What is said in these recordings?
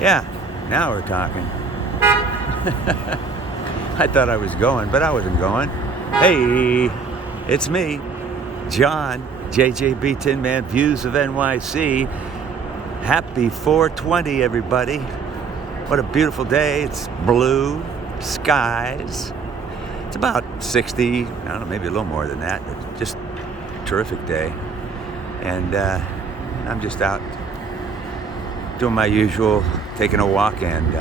Yeah, now we're talking. I thought I was going, but I wasn't going. Hey, it's me, John, Jjbtinmanviewsofnyc NYC. Happy 420, everybody. What a beautiful day. It's blue skies. It's about 60, I don't know, maybe a little more than that. It's just a terrific day. And I'm just out doing my usual, taking a walk, and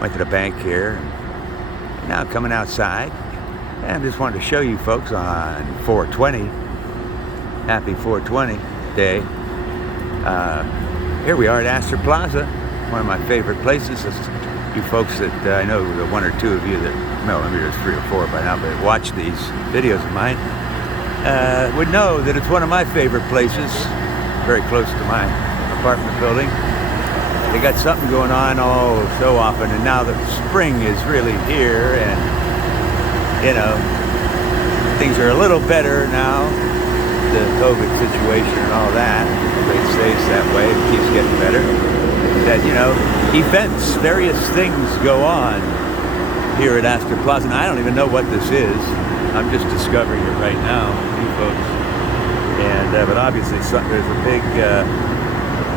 went to the bank here. And now I'm coming outside. And I just wanted to show you folks on 420, happy 420 day. Here we are at Astor Plaza, one of my favorite places. You folks that I know, the one or two of you that, no, maybe there's 3 or 4 by now, but watch these videos of mine, would know that it's one of my favorite places, very close to my apartment building. They got something going on so often, and now that spring is really here, and you know, things are a little better now, the COVID situation and all that. It stays that way, it keeps getting better. That, you know, events, various things go on here at Astor Plaza. And I don't even know what this is. I'm just discovering it right now, you folks. And but obviously there's a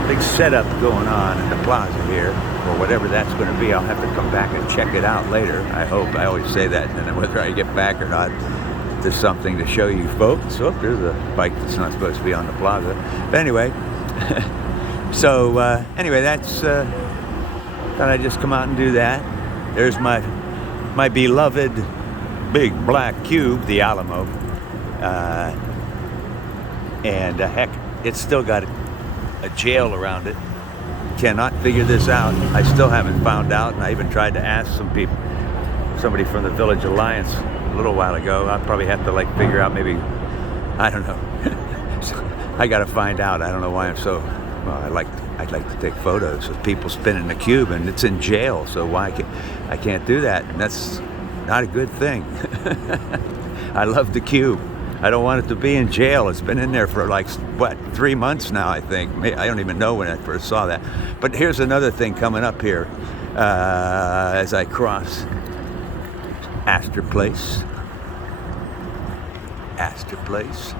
big setup going on in the plaza here, or whatever that's going to be. I'll have to come back and check it out later. I hope. I always say that, and then whether I get back or not, there's something to show you folks. Oh, there's a bike that's not supposed to be on the plaza. But anyway, so anyway, that's thought I'd just come out and do that. There's my beloved big black cube, the Alamo, and heck, it's still got a jail around it. Cannot figure this out. I still haven't found out, and I even tried to ask somebody from the Village Alliance a little while ago. I'll probably have to figure out, maybe, I don't know. So I got to find out. I don't know why I'm so, well, I'd like to take photos of people spinning the cube, and it's in jail, so I can't do that, and that's not a good thing. I love the cube. I don't want it to be in jail. It's been in there for 3 months now, I think. I don't even know when I first saw that. But here's another thing coming up here as I cross Astor Place. Astor Place.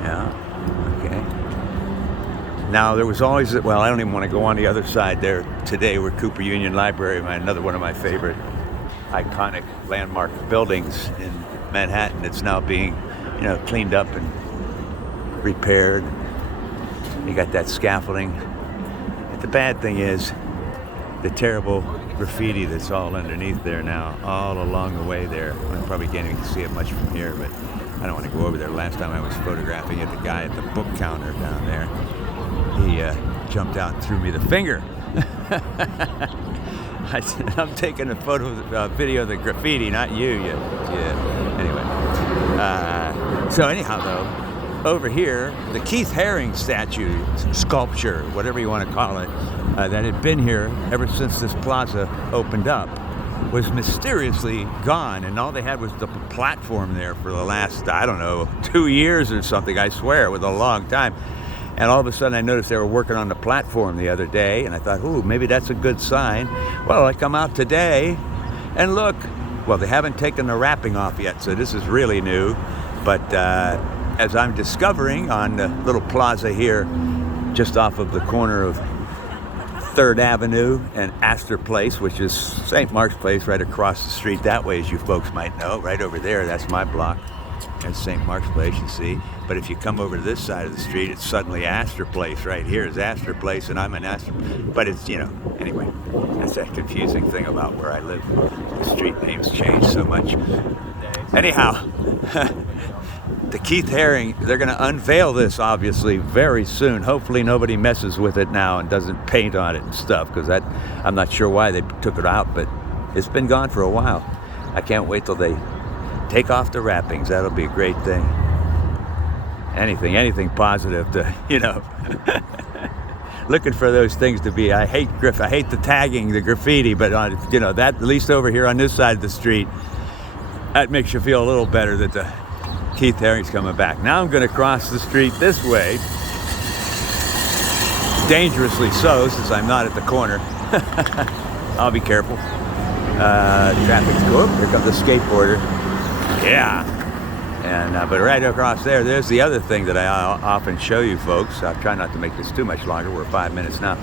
Yeah, okay. Now, there was always, well, I don't even want to go on the other side there today, where Cooper Union Library, another one of my favorite iconic landmark buildings in Manhattan. It's now being, cleaned up and repaired. You got that scaffolding. But the bad thing is the terrible graffiti that's all underneath there now, all along the way there. I probably can't even see it much from here, but I don't want to go over there. Last time I was photographing it, the guy at the book counter down there, he jumped out and threw me the finger. I'm taking a video of the graffiti, not you. Anyway. So anyhow, though, over here, the Keith Haring statue, sculpture, whatever you want to call it, that had been here ever since this plaza opened up, was mysteriously gone, and all they had was the platform there for the last, I don't know, 2 years or something. I swear, it was a long time. And all of a sudden I noticed they were working on the platform the other day, and I thought, ooh, maybe that's a good sign. Well, I come out today, and look, well, they haven't taken the wrapping off yet, so this is really new. But as I'm discovering on the little plaza here, just off of the corner of 3rd Avenue and Astor Place, which is St. Mark's Place right across the street that way, as you folks might know, right over there, that's my block. There's St. Mark's Place, you see. But if you come over to this side of the street, it's suddenly Astor Place. Right here is Astor Place, and I'm in Astor. But it's, anyway, that's that confusing thing about where I live. The street names change so much. Anyhow, the Keith Haring, they're going to unveil this, obviously, very soon. Hopefully nobody messes with it now and doesn't paint on it and stuff, because I'm not sure why they took it out, but it's been gone for a while. I can't wait till they take off the wrappings. That'll be a great thing. Anything positive to, looking for those things to be. I hate the tagging, the graffiti, but that, at least over here on this side of the street, that makes you feel a little better that the Keith Haring's coming back. Now I'm going to cross the street this way dangerously so, since I'm not at the corner. I'll be careful. Traffic's cool. Here comes the skateboarder. Yeah. And but right across there's the other thing that I often show you folks. I'll try not to make this too much longer. We're 5 minutes now.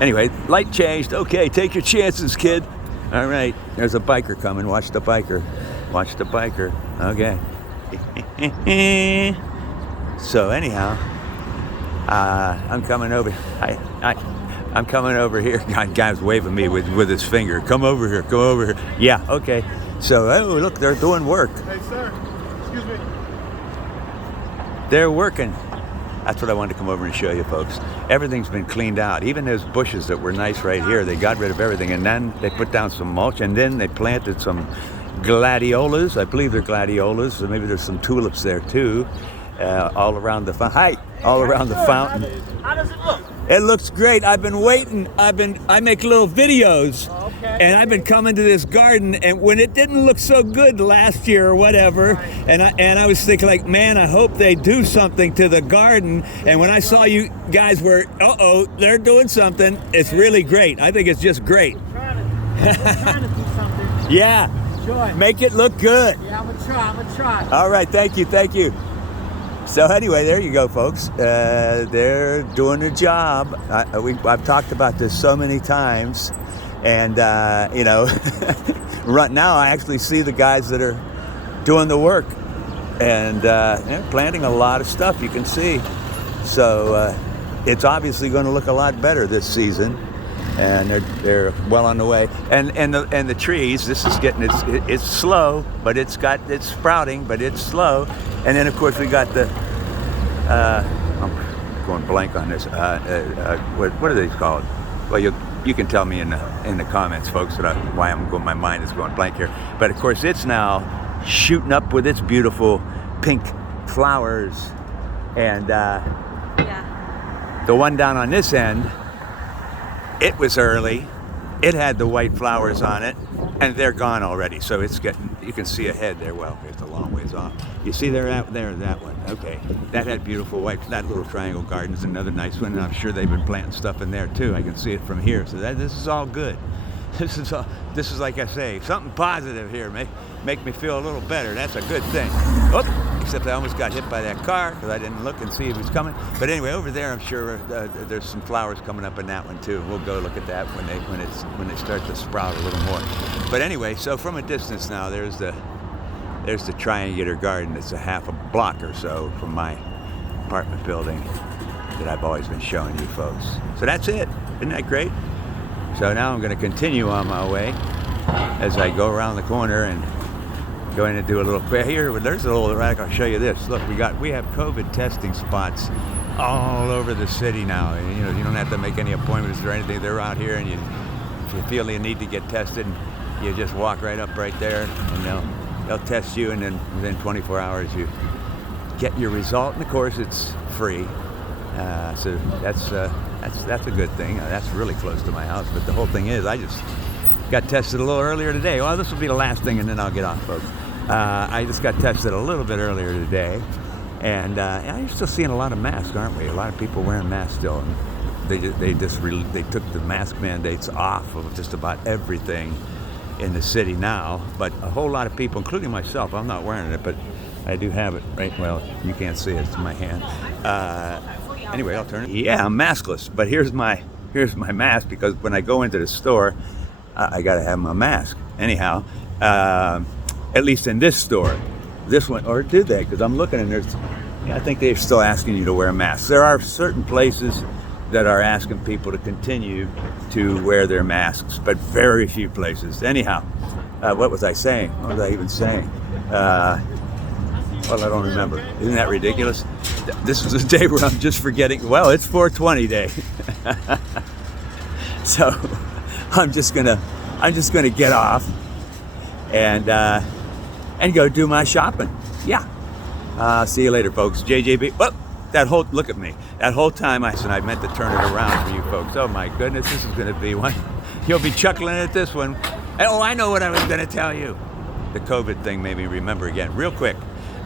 Anyway, light changed. Okay, take your chances, kid. All right, there's a biker coming. Watch the biker. Watch the biker. Okay. So anyhow, I'm coming over. I'm coming over here. Guy's waving me with his finger. Come over here. Come over here. Yeah. Okay. So oh look, they're doing work. Hey sir, excuse me. They're working. That's what I wanted to come over and show you folks. Everything's been cleaned out. Even those bushes that were nice right here, they got rid of everything. And then they put down some mulch, and then they planted some gladiolas. I believe they're gladiolas. So maybe there's some tulips there too. All around the fountain. All around the fountain. How does it look? It looks great. I've been waiting. I make little videos. Okay. And I've been coming to this garden, and when it didn't look so good last year or whatever, right. and I was thinking like, man, I hope they do something to the garden. And when I saw you guys were, they're doing something. It's really great. I think it's just great. We're trying to do something. Yeah. Enjoy. Make it look good. Yeah, I'm gonna try. All right, thank you. So anyway, there you go, folks. They're doing a job. I've talked about this so many times. And, right now I actually see the guys that are doing the work. And they're planting a lot of stuff, you can see. So it's obviously going to look a lot better this season. And they're well on the way. And the trees, this is getting, it's slow, but it's sprouting, but it's slow. And then of course we got the, I'm going blank on this, what are these called? Well, you can tell me in the comments, folks, why my mind is going blank here. But of course it's now shooting up with its beautiful pink flowers. And the one down on this end, it was early. It had the white flowers on it, and they're gone already. So it's getting, you can see ahead there. Well, it's a long ways off. You see there, that one. Okay, that had beautiful white, that little triangle garden is another nice one, and I'm sure they've been planting stuff in there too. I can see it from here. So this is all good. This is like I say, something positive here. Make me feel a little better. That's a good thing. Oh, except I almost got hit by that car because I didn't look and see if it was coming. But anyway, over there, I'm sure there's some flowers coming up in that one too. We'll go look at that when they start to sprout a little more. But anyway, so from a distance now, there's the triangular garden. It's a half a block or so from my apartment building that I've always been showing you folks. So that's it. Isn't that great? So now I'm going to continue on my way as I go around the corner and going to do a little here. There's a little rack. I'll show you this. Look, we have COVID testing spots all over the city now. And, you don't have to make any appointments or anything. They're out here, and if you feel you need to get tested, you just walk right up right there, and they'll test you, and then within 24 hours you get your result. And of course, it's free. So that's a good thing. That's really close to my house. But the whole thing is, I just got tested a little earlier today. Well, this will be the last thing, and then I'll get off, folks. I just got tested a little bit earlier today, and you're still seeing a lot of masks, aren't we? A lot of people wearing masks still. And they took the mask mandates off of just about everything in the city now. But a whole lot of people, including myself, I'm not wearing it, but I do have it. Right? Well, you can't see it. It's in my hand. Anyway, I'll turn it. Yeah, I'm maskless, but here's my mask, because when I go into the store, I gotta have my mask. Anyhow, at least in this store, this one, or did they? Because I'm looking, and I think they're still asking you to wear masks. There are certain places that are asking people to continue to wear their masks, but very few places. Anyhow, what was I saying? What was I even saying? Well, I don't remember. Isn't that ridiculous? This is a day where I'm just forgetting. Well, it's 420 day. So I'm just gonna get off and go do my shopping. Yeah. See you later, folks. JJB. Well, look at me. That whole time I said I meant to turn it around for you folks. Oh my goodness, this is gonna be one. You'll be chuckling at this one. Oh, I know what I was gonna tell you. The COVID thing made me remember again, real quick.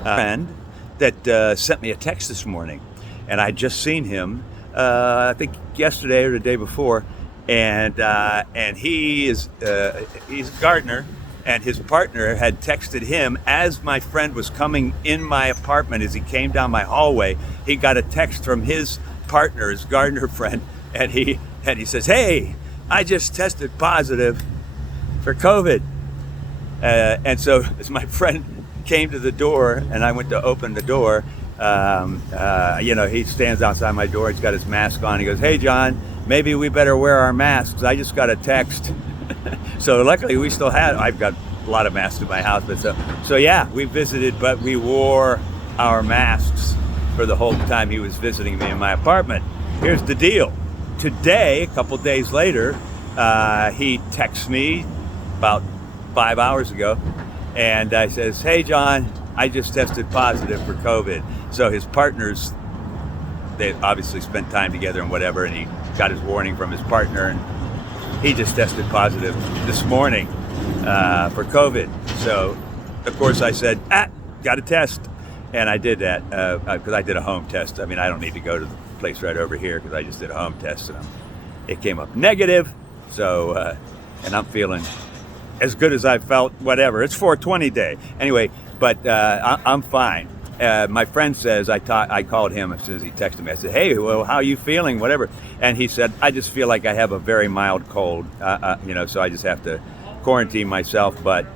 Friend that sent me a text this morning, and I'd just seen him I think yesterday or the day before, and he's a gardener, and his partner had texted him as my friend was coming in my apartment. As he came down my hallway, he got a text from his partner, his gardener friend, and he says, "Hey, I just tested positive for COVID." And so as my friend came to the door and I went to open the door, he stands outside my door. He's got his mask on. He goes, "Hey, John, maybe we better wear our masks. I just got a text." So luckily I've got a lot of masks in my house, but so yeah, we visited, but we wore our masks for the whole time he was visiting me in my apartment. Here's the deal. Today, a couple days later, he texts me about 5 hours ago, and says, "Hey, John, I just tested positive for COVID." So his partners, they obviously spent time together and whatever, and he got his warning from his partner, and he just tested positive this morning for COVID. So, of course, I said, got a test. And I did that because I did a home test. I mean, I don't need to go to the place right over here because I just did a home test, and it came up negative. So, and I'm feeling as good as I felt, whatever. It's 420 day. Anyway, but I'm fine. My friend says, I called him as soon as he texted me. I said, "Hey, well, how are you feeling, whatever?" And he said, "I just feel like I have a very mild cold, so I just have to quarantine myself, but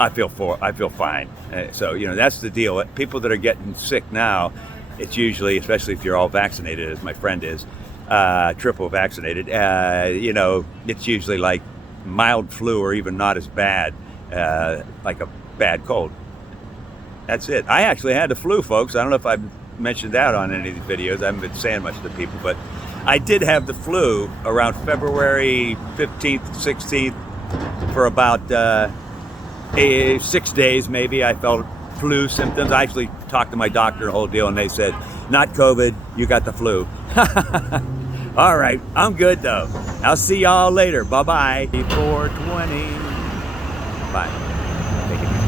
I feel fine." So, that's the deal. People that are getting sick now, it's usually, especially if you're all vaccinated, as my friend is, triple vaccinated, it's usually like mild flu or even not as bad, like a bad cold. That's it. I actually had the flu, folks. I don't know if I've mentioned that on any of these videos. I haven't been saying much to people, but I did have the flu around February 15th, 16th for about 6 days maybe. I felt flu symptoms. I actually talked to my doctor, the whole deal, and they said, "Not COVID, you got the flu." All right, I'm good though. I'll see y'all later. Bye-bye. 420. Bye. Take it easy.